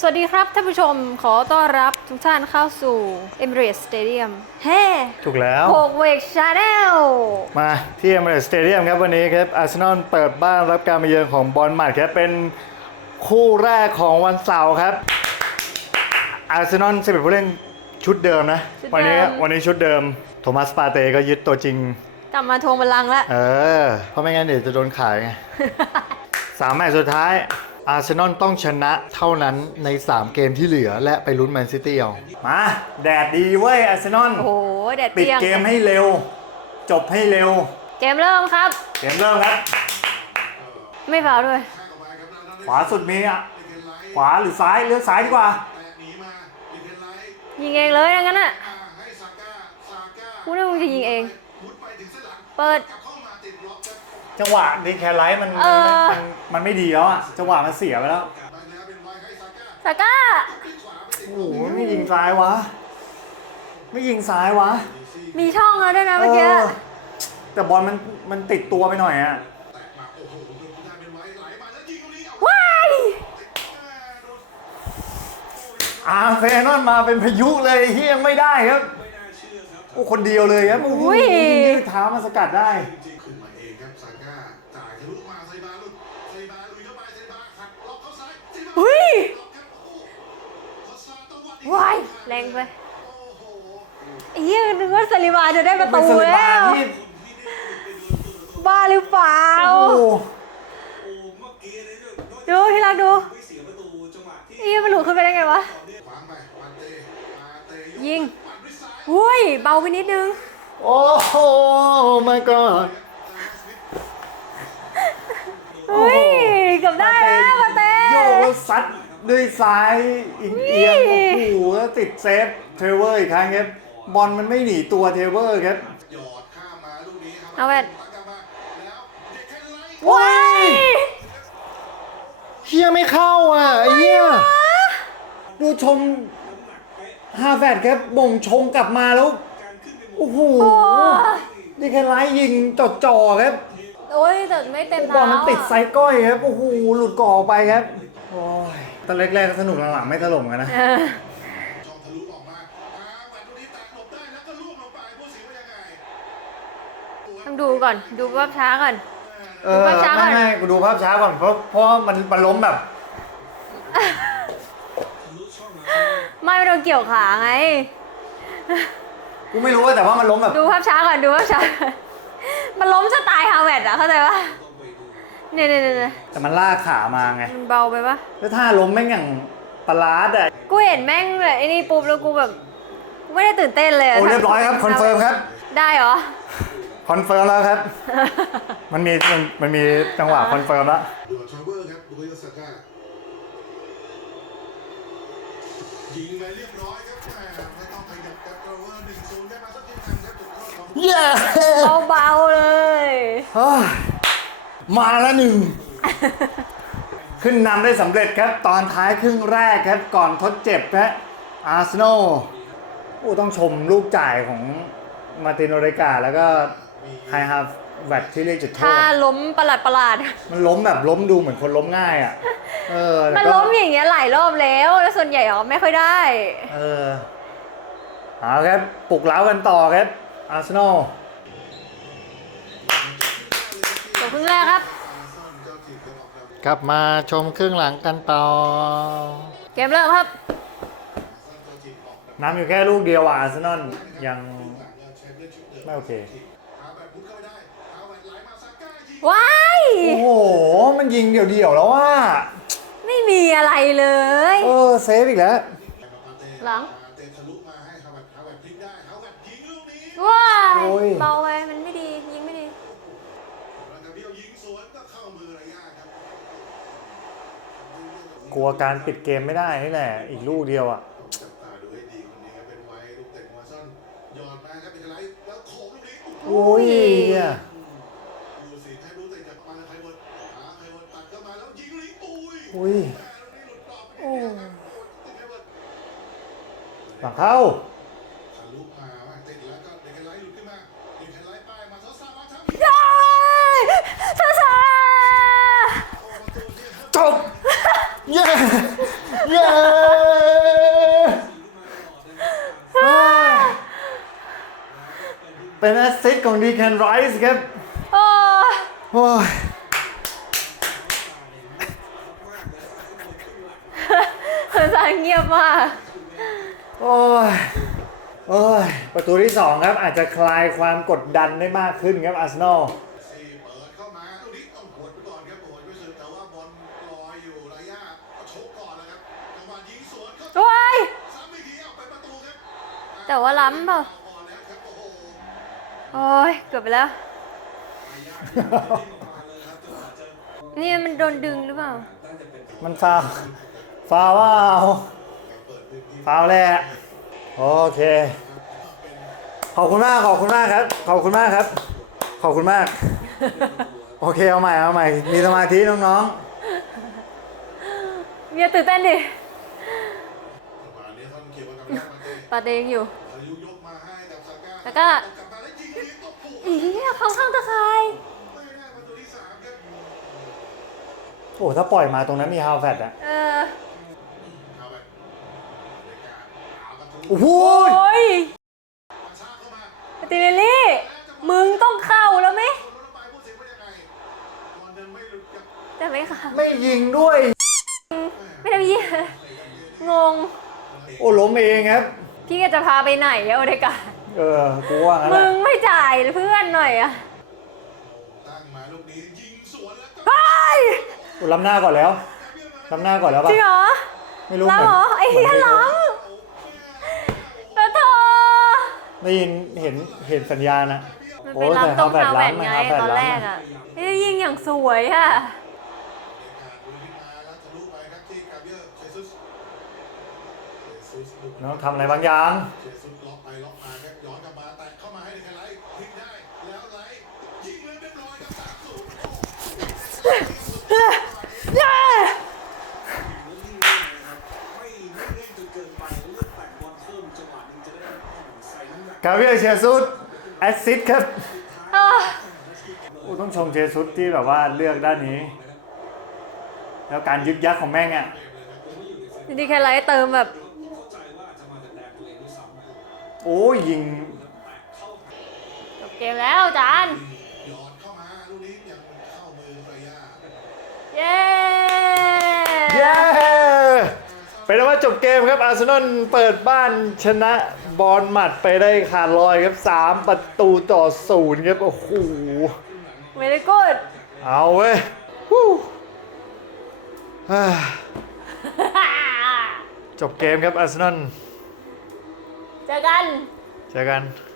สวัสดีครับท่านผู้ชมขอต้อนรับทุกท่านเข้าสู่ Emirates Stadium เฮ้ถูกแล้วโกเวกชาแนลมาที่ Emirates Stadium ครับวันนี้ครับอาร์เซนอลเปิดบ้านรับการมาเยือนของบอลหมัดครับเป็นคู่แรกของวันเสาร์ครับอาร์เซนอลจะเป็นผู้เล่นชุดเดิมนะ วันนี้วันนี้ชุดเดิมโทมัสปาเต้ก็ยึดตัวจริง กลับมาทวงบัลลังก์แล้วเออเพราะไม่งั้นเดี๋ยวจะโดนขายไงสามแมตช์สุดท้าย อาร์เซนอลต้องชนะเท่านั้นใน 3 เกมที่เหลือและไปลุ้นแมนซิตี้เอามา แดดดีเว้ยอาร์เซนอลโอ้โหแดดปิดเปรี้ยงเกมให้เร็ว จบให้เร็ว เกมเริ่มครับ เกมเริ่มครับ ไม่ฟาวด้วย ขวาสุดมีอะขวาหรือซ้ายเลือกซ้ายดีกว่า ยิงเองเลยดังนั้นอะกูนึกว่ามึงจะยิงเอง เปิด จังหวะดีแคไลท์มันเออ มันมันไม่ดีแล้วอะจังหวะมันเสียไปแล้วซาก้า โอ้โหไม่ยิงซ้ายวะ ไม่ยิงซ้ายวะมีช่องแล้วด้วยนะเมื่อกี้เออแต่บอลมันมันติดตัวไปหน่อยอะว้าย อาร์เซนอลมาเป็นพายุเลยเฮียไม่ได้ครับโอ้คนเดียวเลยครับโอ้โหยืดเท้ามาสกัดได้ขึ้นมาเอง วรรษอีกว้ายแรงไปโอ้โหไอ้เหี้ยนึกว่าซาลิบาจะได้ประตูเป็นสลิแล้บาวที่บ้าหรือเปล่า โอ้โหดูที่รักดูไอ้เหี้ยมันหลุดขึ้นไปได้ไงวะขวางไปปาเต้ปาเต้ยิงปัดด้วยซ้ายอุ้ยเบาไปนิดนึง โอ้โห my god เฮ้ยเกือบได้แล้วมาเต้โยกแล้วซัด ด้วยซ้ายอีกเอียงนี่โอ้โหแล้วติดเซฟเทรเวอร์อีกครั้งครับบอลมันไม่หนีตัวเทรเวอร์ครับหยอดข้ามมาลูกนี้ครับเอาแวดตักกลับมาแล้วเด็กแค่ไล่ว้าว้ายยเฮียไม่เข้าอะไอ้เฮียดูชมฮาแฟดครับบ่งชงกลับมาแล้ว โอ้โหโอ้นี่แค่ไลท์ยิงจ่อๆครับ โอ้ยแต่ไม่เต็มบอเท้าลมันติดไซอะก้อยครับ โอ้โห หลุดก่อออกไปครับโอ้ย ตอนแรกๆก็สนุกหลังๆไม่ถล่มกันนะ เออช่องทะลุออกมาอ่าแหวนลูกนี้แตะหลบได้แล้วก็ล่วงลงไปผู้สิงห์ว่ายังไงต้องดูก่อน ดูภาพช้าก่อน เออดูภาพช้าก่ไม่อนไม่กูดูภาพช้าก่อนเพราะเพราะมันมันล้มแบบไม่โดนเกี่ยวขาไง กูไม่รู้ว่าแต่ว่ามันล้มแบบ ดูภาพช้าก่อน ดูภาพช้าก่อนมันล้มสไตล์ฮาวเวิร์ดอะเข้าใจปะ เนี่ยเนี่ยเนี่ยเนี่ยแต่มันลากขามาไง มันเบาไปปะแล้วถ้าล้มแม่งอย่างปลาร้าดอะกูเห็นแม่งแบบไอ้นี่ปุ๊บแล้วกูแบบกูไม่ได้ตื่นเต้นเลยะโอ้เรียบร้อยครับคอนเฟิร์มครับได้เหรอ คอนเฟิร์มแล้วครับ มันมีมันมันมีจังหวะคอนเฟิร์มแล้วดูทราเวอร์ครับดูโยสก้ายิงไปเรียบร้อยครับแหมไม่ต้องขยับกับทราเวอร์หนึ่งศูนย์ได้มาสักทีนึงครับจุดโทษของ เย้เบาๆเลย เฮ้ย มาแล้วหนึ่ง ขึ้นนำได้สำเร็จครับ ตอนท้ายครึ่งแรกครับก่อนทดเจ็บครับอาร์เซนอลโอ้ต้องชมลูกจ่ายของมาร์ตินโอเรกา แล้วก็ไฮฮาร์แวตที่เรียกจุดโทถ้าษล้มประหลาดประหลาดมันล้มแบบล้มดูเหมือนคนล้มง่ายอะเออมันแต่ก็ล้มอย่างเงี้ยหลายรอบแล้วแล้วส่วนใหญ่อ๋อไม่ค่อยได้ เออเอาครับปลุกเล้ากันต่อครับอาร์เซนอล จบ ครึ่งแรกครับ กลับมาชมครึ่งหลังกันต่อ เกมเริ่มครับน้ำอยู่แค่ลูกเดียวอะอาร์เซนอลยังไม่โอเคหาแบบพุทธเข้าไปได้หาแบบไหลมาซาก้ายิงว้าย โอ้โห มันยิงเดี่ยวๆแล้วว่า ไม่มีอะไรเลย เออ เซฟอีกแล้ว หลัง ลัวการปิดเกมไม่ได้นี่แหละ อีกลูกเดียวอะจับตาดูให้ดีคนนี้ครับเป็นไวลูกเตะหัวซ่อนหยอดมาครับเป็นไลท์แล้วโขกลูกนี้โอ้ยเนี่ยดูสิให้รู้ เย้เย้เป็นแอสซิสต์ของดีแคนไรส์ครับโอ้ยโอ้ยเธอจะเงียบมาก โอ้ย โอ้ย ประตูที่ 2 ครับอาจจะคลายความกดดันได้มากขึ้นครับอาร์เซนอล แต่ว่าล้ำเปล่าก่อนแล้วครับโอ้โหโอ้ยเกือบไปแล้ว นี่มันโดนดึงหรือเปล่า มันฟาวฟาวว่าเอาฟาวแหละโอเค ขอบคุณมาก ขอบคุณมากครับ ขอบคุณมากครับ ขอบคุณมาก โอเค เอาใหม่ เอาใหม่ มีสมาธิน้องเมียตื่นเต้นดิ จังหวะนี้ท่านเขียวกับยามาเตะ ปาเตยังอยู่อายุยกมาให้กับซาก้าแล้วก็กลับมาแล้วยิงยิงตบผูกอีเข้าข้างตะไคร้ายไม่ได้ประตูที่สามครับๆโอ้ถ้าปล่อยมาตรงนั้นมีฮาวแฟดอะเออเอาไปบรรยากาศเอากระทุ้โอ้โหโอ้ยกระชากเข้ามาปาติเนลลี่ มึงต้องเข้าแล้วไหมคนละไปพูดเสียงว่ายังไงบอลเดินไม่หลุดกับแต่ไม่เข้าไม่ยิงด้วย ไม่ได้ยี่งง โอ้ล้มเองครับ พี่ก็จะพาไปไหนอะโอเดกาเออ กูว่างั้นแหมึละงไม่จ่ายเพื่อนหน่อยอะตั้งมาลูกนี้ยิงสวนแล้วก็เฮ้ยกูล้ำหน้าก่อนแล้วล้ำหน้าก่อนแล้วจปะริงเหรอไม่รู้ล้ำเหรอไอ้เหี้ยล้โอ้โหำแล้วเธอได้ยินเห็นเห็นสัญญาณนะมันโอ้ไปแต่ล้ำตรงฮาฮาแวแวร์ดดไงล้ำฮาแวร์ดตอนแรกล้ำอะไม่ได้ยิงอย่างสวยอะ บรรยากาศลุยขึ้นมาแล้วทะลุไปครับที่กาเบียร์เชซุสเชซุสดู น้องทำอะไรบางอย่างเชซุสล็อกไปล็อกมาครับย้อนกลับมาแตะเข้ามาให้ในแคไลท์พลิกได้แล้วไลท์ยิงเลยเรียบร้อยครับสามศูนย์โอ้เย้กาเวียเชซุสแอสซิสครับอะโอ้ต้องชมเชซุสที่แบบว่าเลือกด้านนี้ แล้วการยึกยักของแม่งอะ ดีแค่ไรเติมแบบ โอ้ยยิง จบเกมแล้วจานหยอดเข้ามาลูกนี้ยังเข้ามือระยะเย้ เย้ เป็นแล้วว่าจบเกมครับ อาร์เซนอลเปิดบ้านชนะบอลหมัดไปได้ขาดลอยครับ 3 ประตูต่อศูนย์ครับ โอ้โหเวลกูดเอาเว้ยฮู้ฮ่าจบเกมครับอาร์เซนอล เจอกัน เจอกัน